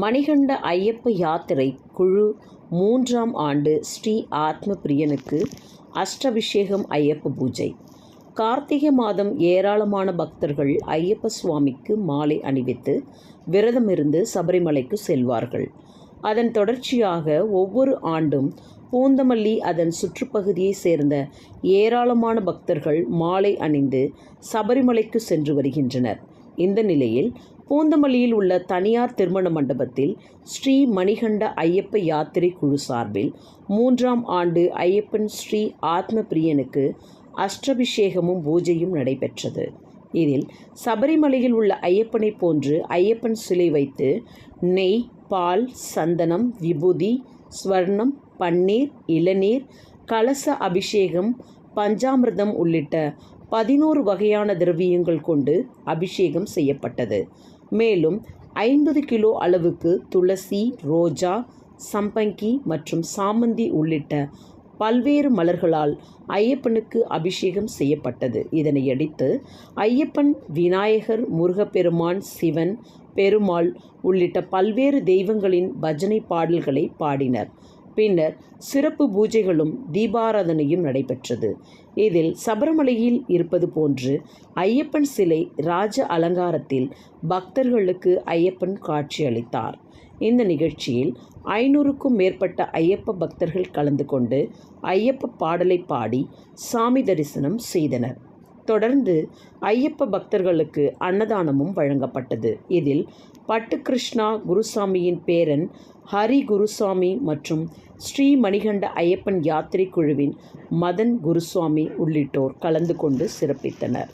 மணிகண்ட ஐயப்ப யாத்திரை குழு மூன்றாம் ஆண்டு ஸ்ரீ ஆத்ம பிரியனுக்கு அஷ்டபிஷேகம் ஐயப்ப பூஜை. கார்த்திகை மாதம் ஏராளமான பக்தர்கள் ஐயப்ப சுவாமிக்கு மாலை அணிவித்து விரதமிருந்து சபரிமலைக்கு செல்வார்கள். அதன் தொடர்ச்சியாக ஒவ்வொரு ஆண்டும் பூந்தமல்லி அதன் சுற்றுப்பகுதியை சேர்ந்த ஏராளமான பக்தர்கள் மாலை அணிந்து சபரிமலைக்கு சென்று வருகின்றனர். இந்த நிலையில் பூந்தமல்லியில் உள்ள தனியார் திருமண மண்டபத்தில் ஸ்ரீ மணிகண்ட ஐயப்ப யாத்திரை குழு சார்பில் மூன்றாம் ஆண்டு ஐயப்பன் ஸ்ரீ ஆத்ம பிரியனுக்கு அஷ்டபிஷேகமும் பூஜையும் நடைபெற்றது. இதில் சபரிமலையில் உள்ள ஐயப்பனை போன்று ஐயப்பன் சிலை வைத்து நெய் பால் சந்தனம் விபூதி ஸ்வர்ணம் பன்னீர் இளநீர் கலச அபிஷேகம் பஞ்சாமிர்தம் உள்ளிட்ட பதினோரு வகையான திரவியங்கள் கொண்டு அபிஷேகம் செய்யப்பட்டது. மேலும் ஐம்பது கிலோ அளவுக்கு துளசி ரோஜா சம்பங்கி மற்றும் சாமந்தி உள்ளிட்ட பல்வேறு மலர்களால் ஐயப்பனுக்கு அபிஷேகம் செய்யப்பட்டது. இதனையடுத்து ஐயப்பன் விநாயகர் முருகப்பெருமான் சிவன் பெருமாள் உள்ளிட்ட பல்வேறு தெய்வங்களின் பஜனை பாடல்களை பாடினர். பின்னர் சிறப்பு பூஜைகளும் தீபாராதனையும் நடைபெற்றது. இதில் சபரமலையில் இருப்பது போன்று ஐயப்பன் சிலை ராஜ அலங்காரத்தில் பக்தர்களுக்கு ஐயப்பன் காட்சியளித்தார் இந்த நிகழ்ச்சியில் ஐநூறுக்கும் மேற்பட்ட ஐயப்ப பக்தர்கள் கலந்து கொண்டு ஐயப்ப பாடலை பாடி சாமி தரிசனம் செய்தனர். தொடர்ந்து ஐயப்ப பக்தர்களுக்கு அன்னதானமும் வழங்கப்பட்டது. இதில் பட்டு கிருஷ்ணா குருசாமியின் பேரன் ஹரி குருசாமி மற்றும் ஸ்ரீ மணிகண்ட ஐயப்பன் யாத்திரை குழுவின் மதன் குருசுவாமி உள்ளிட்டோர் கலந்து கொண்டு சிறப்பித்தனர்.